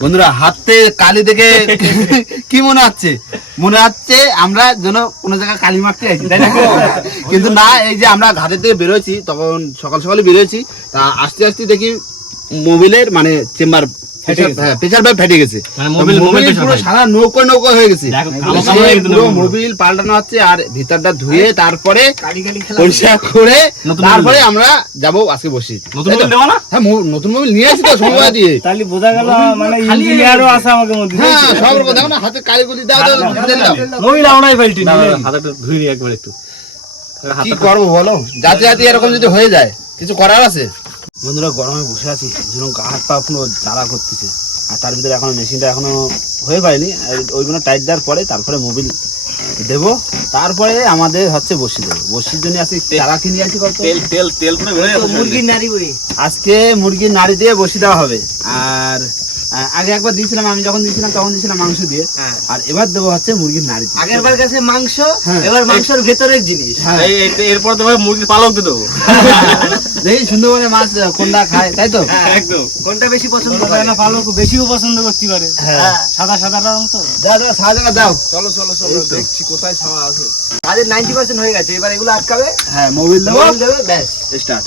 বন্ধুরা হাতে কালি দেখে কি মনে হচ্ছে? মনে হচ্ছে আমরা যেন কোনো জায়গায় কালি মারতে আছি তাই না? কিন্তু না, এই যে আমরা ঘাটে থেকে বেরোয়েছি তখন সকাল সকালে বেরোয়েছি তা আস্তে আস্তে দেখি মোবিলের মানে চেম্বার প্রেসার পাইপ ফেটে গেছে। মানে মোবিল তো মোবিল মোবিল পুরো সারা নৌকো নৌকো হয়ে গেছে। দেখো, তো কালো সে কালো হয়ে গেছে পুরো মোবিল পাল্টানো হচ্ছে আর ভিতরটা ধুয়ে তারপরে কালি কালি খেলা পরিষ্কার করে তারপরে আমরা যাব আজকে বসি। নতুন তাই তো? মোবিল দেবো না? হ্যাঁ নতুন মোবিল নিয়ে আসি তো সময় দিয়ে। তাহলে বোঝা গেল মানে ইঞ্জিনিয়ারও আছে আমাকে মধ্যে। হ্যাঁ সব রকম। দেখো না হাতে কালিগুলি দাও দাও দিলাম। মহিলা আমরাই পাল্টি না, না, না, হাতটা ধুয়ে একবার একটু। কি করব বলো? যাতে যাতে এরকম যদি হয়ে যায় কিছু করার আছে? বন্ধুরা গরমে বসে আছি যেন গা হাত পা পুরো জ্বালা করতেছে। আর তার ভিতরে এখনও মেশিনটা এখনও হয়ে পায়নি। ওই ওইগুলো টাইট দেওয়ার পরে তারপরে মোবিল দেব। তারপরে আমাদের হচ্ছে বসি দেবো বসির জন্য আজকে চারা কিনে আসি কত? তেল তেল তেল মুরগির নারী আজকে মুরগির নাড়ি দিয়ে বসি দেওয়া হবে। আর আগে একবার দিয়েছিলাম আমি যখন দিয়েছিলাম তখন দিয়েছিলাম মাংস দিয়ে। হ্যাঁ। আর এবার দেবো হচ্ছে মুরগির নাড়ি আগের বার গেছে মাংস হ্যাঁ। এবার মাংসের ভেতরের জিনিস। হ্যাঁ। এরপর তো ভাই মুরগির পালক দেবো। দেখি সুন্দরবনে মাছ কোনটা খায় তাই তো? একদম। কোনটা বেশি পছন্দ করে? না ভালো বেশিও পছন্দ করতে পারে। হ্যাঁ। সাদা সাদা রং তো? দাও। দাও সাজা দাও কাজের নাইনটি পার্সেন্ট হয়ে গেছে এবার এগুলো আটকাবে? হ্যাঁ মোবিল দেবো। মোবিল দেবে ব্যাস। স্টার্ট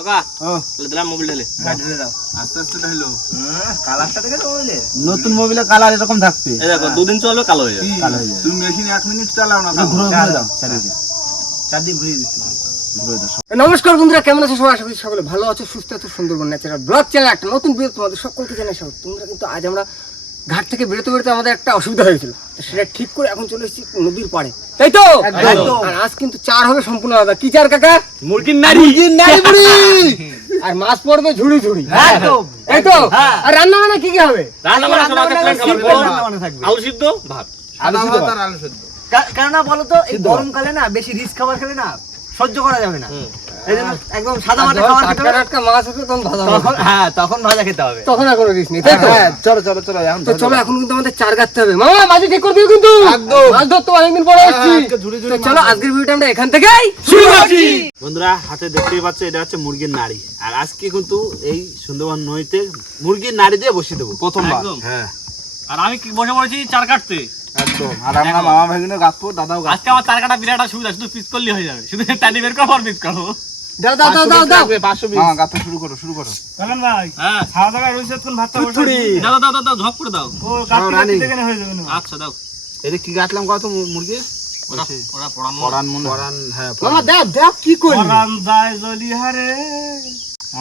কাকা তাহলে দিলাম মোবিল ঢেলে ব্যাটারি দাও। আস্তে আস্তে ঢালো কালারটা দেখে তো নতুন মোবিলে কালার এরকম থাকবে এই দেখো দুদিন চলবে কালো হয়ে যাবে। কালো হয়ে যায় তুমি মেশিন এক মিনিট চালাও না ঘুরে ঘুরে দাও চারিদিকে চারদিক ঘুরিয়ে দিতে নমস্কার বন্ধুরা কেমন আছো সবাই? আশা করি সকলে ভালো আছো সুস্থ আছো সুন্দরবন ন্যাচারাল ব্লগ চ্যানেল একটা নতুন ভিডিও তোমাদের সকলকে জানাই তোমরা কিন্তু আজ আমরা ঘাট থেকে বেরোতে বেরোতে আমাদের একটা অসুবিধা হয়েছিল। সেটা ঠিক করে এখন চলে এসেছি নদীর পাড়ে। তাই তো? আর আজ কিন্তু চার হবে সম্পূর্ণ আলাদা। কি চার কাকা? মুরগির মুরগির নাড়ি বুড়ি! আর মাছ পড়বে ঝুড়ি ঝুড়ি। একদম। তাই তো? আর রান্না মানে কি কি হবে? রান্না বান্না সব একটা প্ল্যান simple রান্না বান্না থাকবে। আলু সিদ্ধ ভাত। আলু ভাত আর আলু সেদ্ধ। কেননা বলো তো এই গরমকালে না বেশি রিস্ক খাবার খেলে না সহ্য করা যাবে না। এই একদম সাদা মাঠে খাবার টাটকা টাটকা মাছ আছে তখন ভাজা তখন হ্যাঁ তখন ভাজা খেতে হবে। তখন আর কোনো রিস্ক নেই তাই তো? হ্যাঁ চলো চলো চলো এখন তো চলো এখন কিন্তু আমাদের চার গাছতে হবে। মামা মাঝে ঠিক করে দিও কিন্তু। একদম। মাছ ধরতে অনেকদিন পরে হ্যাঁ, আসছি আজকে ঝুড়ি ঝুড়ি তো চলো আজকের ভিডিওটা আমরা এখান থেকেই শুরু করছি। বন্ধুরা হাতে দেখতেই পাচ্ছ এটা হচ্ছে মুরগির নাড়ি। আর আজকে কিন্তু এই সুন্দরবন নদীতে মুরগির নাড়ি দিয়ে বসিয়ে দেবো প্রথমবার। একদম। হ্যাঁ। আর আমি কি বসে পড়েছি? চার কাটতে। একদম। আর আমরা মামা ভাগিনে গাছবো দাদাও গাছ আজকে আমার চার কাটা বিরাট সুবিধা শুধু পিস করলে হয়ে যাবে। শুধু টানি বের করো আর পিস করো দাও দাও দাও দাও দাও। পাঁচশো মামা গাছটা শুরু করো শুরু করো। চলেন ভাই। হ্যাঁ। খাওয়া দাওয়া রয়েছে তখন ভাতটা দাও দাও দাও দাও ঝপ করে দাও। ও কাটতে রানী। হয়ে যাবে আচ্ছা দাও। এটা কি গাছলাম কত মুরগি?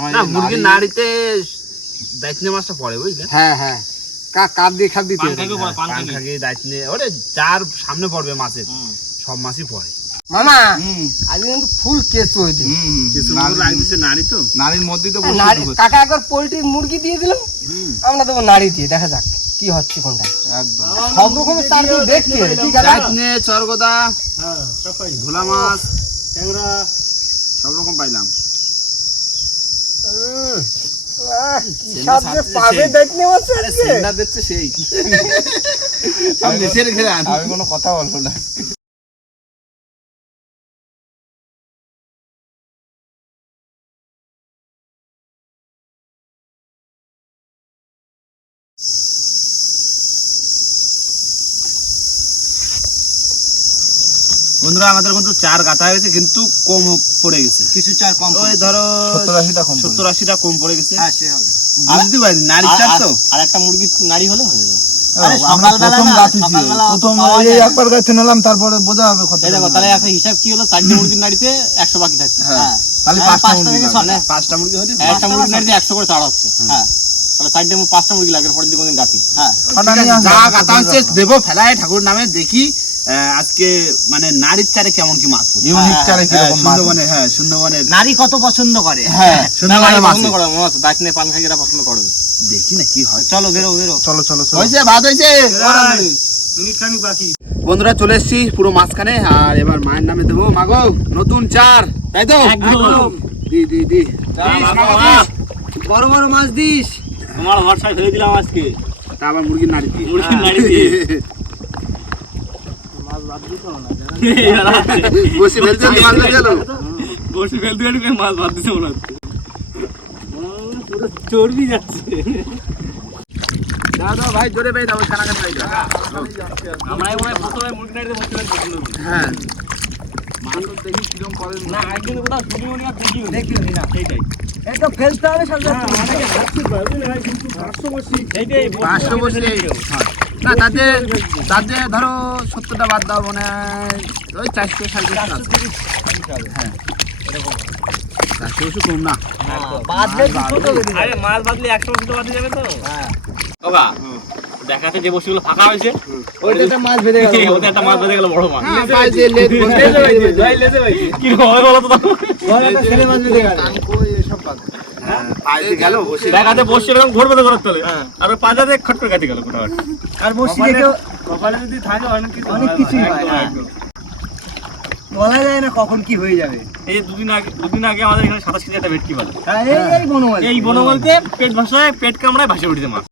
হ্যাঁ। মুরগির নাড়িতে দাইতনে মাছটা পড়ে বুঝলে? হ্যাঁ হ্যাঁ। কাপ দিয়ে খাপ দিতে পান খাগে দাইতনে ওরে যার সামনে পড়বে মাছের সব মাছই পড়ে। মামা আজ কিন্তু ফুল কেস হইতে রাখ দিচ্ছে নাড়ি তো? নাড়ির মধ্যেই তো নারী কাকা একবার পোল্ট্রি মুরগি দিয়ে দিলাম আমরা দেবো নাড়ি দিয়ে দেখা যাক কি হচ্ছে কোনটা। একদম। সব রকমের তার দিয়ে দেখতে ঠিক আছে? দাইতনে চরগদা হ্যাঁ সবাই ভোলা মাছ ট্যাংরা। সব রকম পাইলাম। আমি কোনো কথা বলব না। বন্ধুরা আমাদের কিন্তু চার কাটা হয়ে গেছে কিন্তু কম পড়ে গেছে। কিছু চার কম ওই ধরো সত্তর আশিটা কম সত্তর আশিটা কম পড়ে গেছে। হ্যাঁ সে হবে। বুঝতে পারি নারী চার তো? আর একটা মুরগির নাড়ি হলে হয়ে যাবে। তারপরে বোঝা হবে তাহলে একটা হিসাব কি হলো? চারটে মুরগির নাড়িতে একশো বাকি থাকছে। হ্যাঁ তাহলে হ্যাঁ, পাঁচটা পাঁচটা মুরগি। পাঁচটা মুরগি হলে একটা মুরগির নাড়িতে একশো করে চাড়া হচ্ছে। হ্যাঁ। তাহলে চারটে পাঁচটা মুরগি লাগবে পরের দিন কোনদিন গাছি হ্যাঁ। ছটা নিয়ে আসো। যা গাতা হচ্ছে দেবো ফেলায় ঠাকুর নামে দেখি আজকে মানে নারীর চারে কেমন কি মাছ পড়ছে? ইউনিক চারে হ্যাঁ, কীরকম মাছ? সুন্দরবনের হ্যাঁ সুন্দরবনের নারী কত পছন্দ করে? হ্যাঁ সুন্দরবনের মাছ। পছন্দ করে মনে হচ্ছে পান পছন্দ করবে। দেখি না কি হয়। চলো বেরো বেরো। হয়েছে ভাত হয়েছে। মিনিট খানিক বাকি। বন্ধুরা চলে এসেছি পুরো মাঝখানে আর এবার মায়ের নামে দেবো। মাগো নতুন চার তাই তো। দি দি দি। বড় বড় মাছ দিস। তোমার ভরসায় ধরে দিলাম আজকে। তা আবার মুরগির নাড়ি দিয়ে। মুরগির নাড়ি দিয়ে। বসে ফেলতে মাছ গেল। বসে ফেলতে ফেলতে মাছ ভাত দিছে মনে হচ্ছে চর্বি যাচ্ছে। দাও দাও ভাই জোরে ভাই দাও কানাকানি ভাই আমরা প্রথমে মুরগি নাড়িতে বসতে পারি পছন্দ করি। হ্যাঁ না সেইটাই। ফেলতে হবে বসে। না তাতে তাতে ধরো সত্তরটা বাদ দাও মনে ওই চারশো সাড়ে চারশো হ্যাঁ। চারশো কম না। বাদলে দুশো তো বেরিয়ে যাবে। আরে মাছ বাদলে একশো বাদে যাবে তো। বাবা দেখাতে যে বসিগুলো ফাঁকা হয়েছে ওইটা মাছ বেঁধে গেল। একটা মাছ বেঁধে গেল বড় মাছ। পাইছে, লেজ বসে কি হবে বলো তো? ছেলে মাছ বেঁধে গেল। পাইছে গেল বসে দেখাতে বসে এরকম ঘুরবে তো ঘোরার তলে। আর ওই পাজাতে খট করে কাটি গেল কোথাও আর বসি দেখেও কপালে যদি থাকে অনেক কিছু অনেক কিছুই হ্যাঁ। বলা যায় না কখন কি হয়ে যাবে। এই যে দুদিন আগে দুদিন আগে আমাদের এখানে সাতাশ কেজি একটা ভেটকি পালে। হ্যাঁ, এই এই বনমাল এই বন বলতে পেট ভাসায় পেট কামড়ায় ভাসে উঠেছে মাছ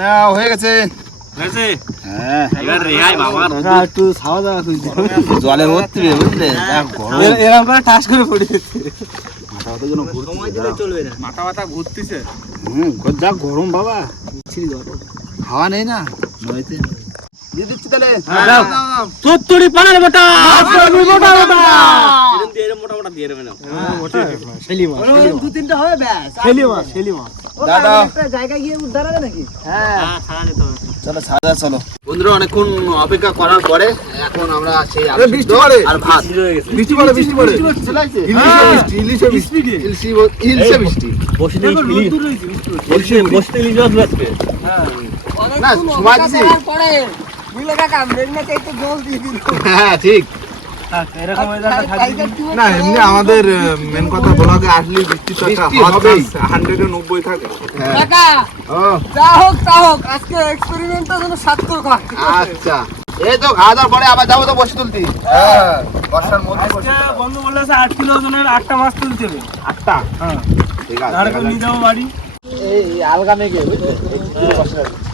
না হয়ে গেছে। হ্যাঁ। বাবা একটু খাওয়া দাওয়া করতে জলে ভর্তি বুঝলে? এরকম করে টাস করে পড়ে মাথা ব্যথা যেন চলবে না। মাথা ব্যথা ঘুরতেছে হুম যা গরম বাবা। হাওয়া নেই না? নয়তে। দিয়ে দিচ্ছি তাহলে। দাও। পানের বেটা। মোটা মোটা দিয়ে দেবে দু তিনটা হবে ব্যাস। ছেলে মাছ ছেলে মাছ। দাদা। একটা জায়গায় গিয়ে উদ্ধার হবে নাকি? হ্যাঁ। হ্যাঁ ছাড়া যেতে হবে। চলো সাদা চলো। বন্ধুরা অনেকক্ষণ অপেক্ষা করার পরে এখন আমরা সেই বৃষ্টি পড়ে। আর ভাত। বৃষ্টি পড়ে বৃষ্টি পড়ে। চলে আসছে? ইলিশে বৃষ্টি ইলশি বৃষ্টি। বসতে বসতে বসতে ইলিশ মাছ বাঁচবে না সময় দিছি। বুঝলে কাকা মেঘনাতে একটু জল দিয়ে দিল। হ্যাঁ ঠিক। না এমনি আমাদের মেন কথা ব্লগে আসলে বৃষ্টি তো একটা হবেই। হান্ড্রেডে নব্বই থাকে। হ্যাঁ। কাকা যা হোক তা হোক আজকে এক্সপেরিমেন্টটা যেন সার্থক হয়। আচ্ছা। এই তো খাওয়া দাওয়ার পরে আবার যাব তো বসে তুলতি। হ্যাঁ। বর্ষার মধ্যে বন্ধু বললেছে আট কিলো ওজনের আটটা মাছ তুলতে হবে। আটটা? ঠিক আছে নিয়ে যাব বাড়ি। এই আলগা মেঘে বুঝলে?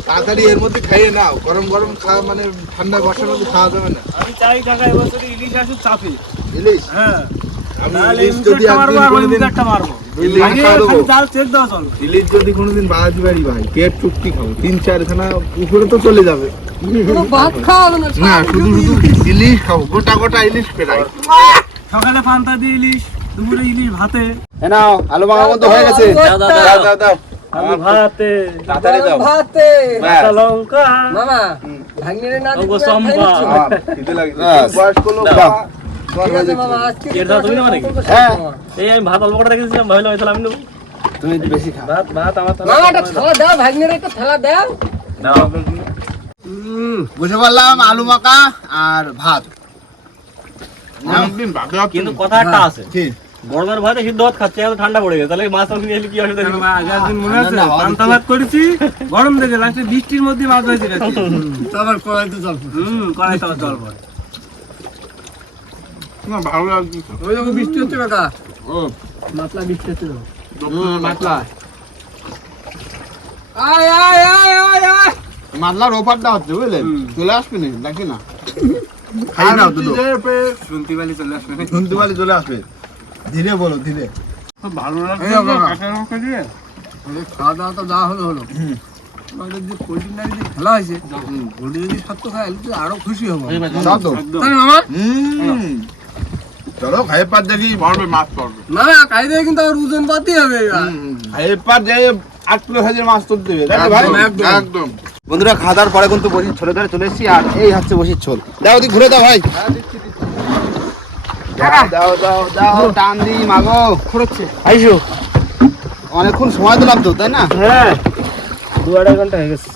তাড়াতাড়ি এর মধ্যে খাইয়ে নাও। গরম গরম খাওয়া মানে ঠান্ডা বর্ষার মধ্যে খাওয়া যাবে না। আমি চাই কাকা এবছর ইলিশ আসুক চাপে। ইলিশ? হ্যাঁ। ইলিশ যদি কোনোদিন বাড়াতে পারি ভাই পেট চুক্তি খাব। তিন চারখানা উপরে তো চলে যাবে। না শুধু শুধু ইলিশ খাব গোটা গোটা ইলিশ পেরাই। সকালে ফান্তা দিয়ে ইলিশ দুপুরে ইলিশ ভাতে। নাও আলু মতো হয়ে গেছে। দাও, দাও, দাও দাও দাও। আলু ভাতে তাড়াতাড়ি দাও ভাতে কাঁচা লঙ্কা মামা ভাগ্নের না ওগো দিতে সম্পা। খাই নিচ্ছি। হ্যাঁ, খিদে লাগছে ব্যাস। বয়স্ক লোক দাও। ঠিক আছে মামা আজকে এর দাও তুমি নেবা নাকি? হ্যাঁ। এই আমি ভাত অল্প করে রেখেছিলাম ভাবলাম তাহলে আমি নেব তুমি একটু বেশি খাও ভাত ভাত আমার মামা একটা থালা দাও ভাগ্নের একটা থালা দাও দাও। বুঝতে পারলাম আলু মাখা আর ভাত কিন্তু কথা একটা আছে কি? বড়দের ভাতে সিদ্ধ ভাত খাচ্ছে এখন ঠান্ডা পড়ে গেছে। তাহলে মাছ মাছ নিয়ে কি অসুবিধা? মনে আছে? পান্তা ভাত করেছি গরম দেখে লাস্টে বৃষ্টির মধ্যে মাছ আবার কড়াইতে জল হুম কড়াই তো জল পড়ে। না ভালো লাগছে। ওই যখন বৃষ্টি হচ্ছে কাকা। ও। মাতলা বৃষ্টি হচ্ছে মাতলা। আয় আয় আয় আয় আয়। মাতলার ওপারটা হচ্ছে বুঝলে? চলে আসবে না দেখি না। খাই নাও দুটো। শুনতে পালি চলে আসবে। শুনতে পালি চলে আসবে। ধীরে বলো ধীরে। ভালো দেখো না। খাওয়া দাওয়া তো যা হলো হলো। আমাদের যে পোলট্রিটা যদি খেলা হয়েছে পোলট্রি যদি সত্য খায় তো আরও খুশি হব। সব তো তাই না মামা? চলো খাইয়ে পার দেখি পড়বে মাছ পড়বে। মামা খাই দিয়ে কিন্তু আমার ওজন বাড়তে হবে। খাইয়ে পার যাই আট কিলো সাইজের মাছ তুলতে হবে একদম একদম। বন্ধুরা খাওয়া দাওয়ার পরে কিন্তু বসি ছোলে ধরে চলে এসেছি আর এই হচ্ছে বসির ছোল। দাও ওদিক ঘুরে দাও ভাই। দাও দাও দাও দাও টান দি মাগো। খরচছে আইসো। অনেকক্ষণ সময় দিলাম তো তাই না? হ্যাঁ দু আড়াই ঘণ্টা হয়ে গেছে।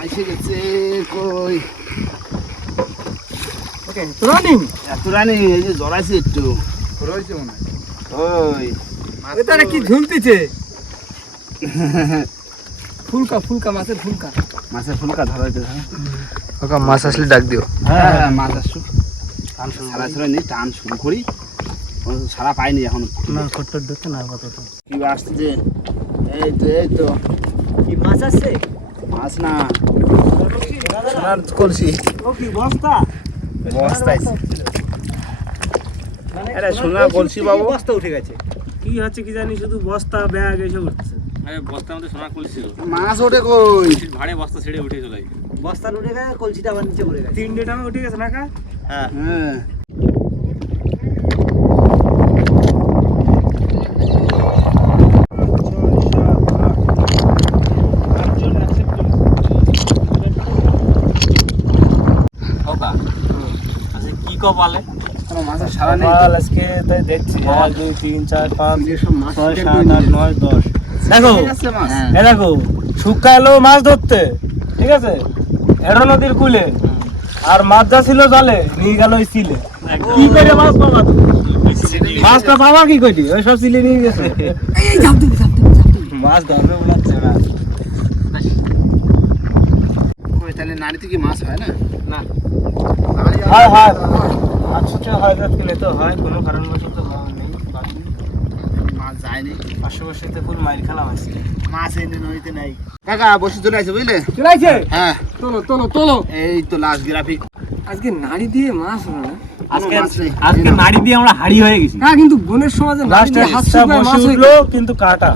আইসে গেছে কই? ওকে এই যে জড়াইছে একটু। রয়েছে মনে হয়। ওই এটা কি ঝুলতেছে? ফুলকা ফুলকা মাছের ফুলকা। মাছের ফুলকা ধরাইতে হ্যাঁ? মাছ আসলে ডাক দিও। হ্যাঁ হ্যাঁ, মাছ আসুক। টান শুরু সারা ছিল নেই টান শুরু করি। সারা পাইনি এখন। না ফটো দেখতে না আপাতত কি আসছে যে? এই তো এই তো। কি মাছ আসছে মাছ না। সোনার কলসি ও কি বস্তা? বস্তা আরে সোনার কলসি বাবু। বস্তা উঠে গেছে। কি হচ্ছে কি জানি শুধু বস্তা ব্যাগ এসব উঠছে আরে বস্তার মধ্যে সোনা কলসি ছিল। মাছ ওঠে কই? ভাড়ে বস্তা ছেড়ে উঠে চলে বস্তা উঠে গেছে কলসিটা আবার নিচে পড়ে গেছে। তিনটে টাকা উঠে গেছে না কা হ্যাঁ। হ্যাঁ আচ্ছা কি মাছের সারা নেই। আজকে তাই দেখছি এক দুই তিন চার পাঁচ এসব মাছ ছয় সাত আট নয় দশ। দেখো। এ দেখো শুকালো মাছ ধরতে। ঠিক আছে? এড়ো নদীর কুলে। আর মাছ যা ছিল জলে নিয়ে গেল ওই সিলে। কি করে মাছ পাবা মাছটা পাবা কি করি ওই সব সিলে নিয়ে গেছে। মাছ ধরবে বলাচ্ছে না। তাহলে কি মাছ হয় না? না। হয় হয়। মাছ হয় যাত কিনে তো হয় কোনো কারণবশত হয় নেই মাছ যায়নি পাশে পাশেতে ফুল মাইর খেলাম আছে মাছ এনে নদীতে নাই। কাকা বসে চলে আসে বুঝলে? চলাইছে হ্যাঁ। তোলো তোলো তোলো। এই তো লাস্ট গ্রাফিক আজকে নাড়ি দিয়ে মাছ হলো না? আজকে আজকে নাড়ি দিয়ে আমরা হাড়ি হয়ে গেছি। হ্যাঁ কিন্তু বোনের সমাজে নাড়ি দিয়ে হাত শুকায় মাছ হইল কিন্তু কাটা।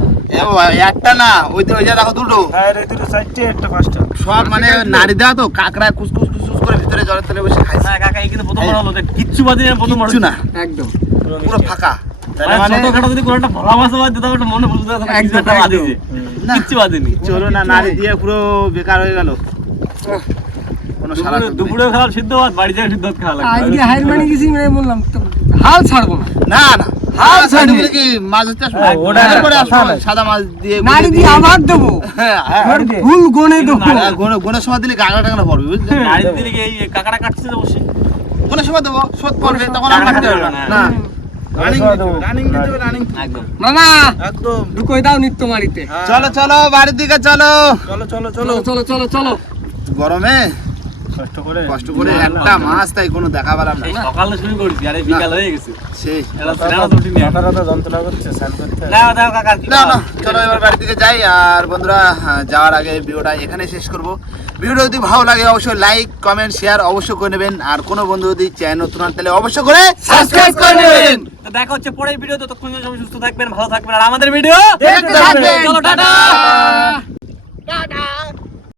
একটা না ওই তো ওই যে দেখো দুটো। হ্যাঁ রে দুটো চারটে একটা পাঁচটা। সব মানে নাড়ি দেওয়া তো কাকড়া কুসকুস কুসকুস করে ভিতরে জলের তলে বসে খাইছে। কাকা এই কিন্তু প্রথমবার হলো যে কিচ্ছু বাদে প্রথম না। একদম। পুরো ফাঁকা। চলো না নাড়ি দিয়ে পুরো বেকার হয়ে গেল। দুপুরে দুপুরে খাওয়া সিদ্ধ ভাত বাড়ি থেকে সিদ্ধ খাওয়া আজকে হাইর মানে গেছি বললাম হাল ছাড়বো না। না না হাল ছাড়ি কি মাছ ধরতে হ্যাঁ, ওটা এরপরে কথা আসব, নয়। সাদা মাছ দিয়ে নাড়ি দিয়ে আবার দেবো। হ্যাঁ হ্যাঁ। এবার ভুল গনে দেবো। গোনে- সময় দিলে কাঁকড়া টাকড়া পড়বে বুঝলে? নাড়ি দিলে এই কাঁকড়া কাটছে তো বসে? গোনের সময় দেবো শোধ পড়বে তখন আর না। মামা! একদম। ঢুকোই দাও নিত্য মারিতে চলো চলো বাড়ির দিকে চলো চলো চলো। চলো চলো চলো চলো। গরমে? কষ্ট করে কষ্ট করে একটা মাছ তাই কোনো দেখা পেলাম না। সকালে শুরু করছি আরে বিকাল হয়ে গেছে। সেই। এরা সিনেমা ছুটি নিয়ে মাথা ব্যথা যন্ত্রণা করছে স্নান করতে দাও দাও কাকা না না চলো এবার বাড়ির দিকে যাই আর বন্ধুরা হ্যাঁ, যাওয়ার আগে ভিডিওটা এখানে শেষ করব। ভিডিও যদি ভালো লাগে অবশ্যই লাইক কমেন্ট শেয়ার অবশ্যই করে নেবেন। আর কোনো বন্ধু যদি চ্যানেল নতুন হন তাহলে অবশ্যই করে সাবস্ক্রাইব করে নেবেন। তো দেখা হচ্ছে পরের ভিডিও ততক্ষণ পর্যন্ত সবাই সুস্থ থাকবেন ভালো থাকবেন আর আমাদের ভিডিও দেখতে থাকবেন। চলো টাটা। টাটা।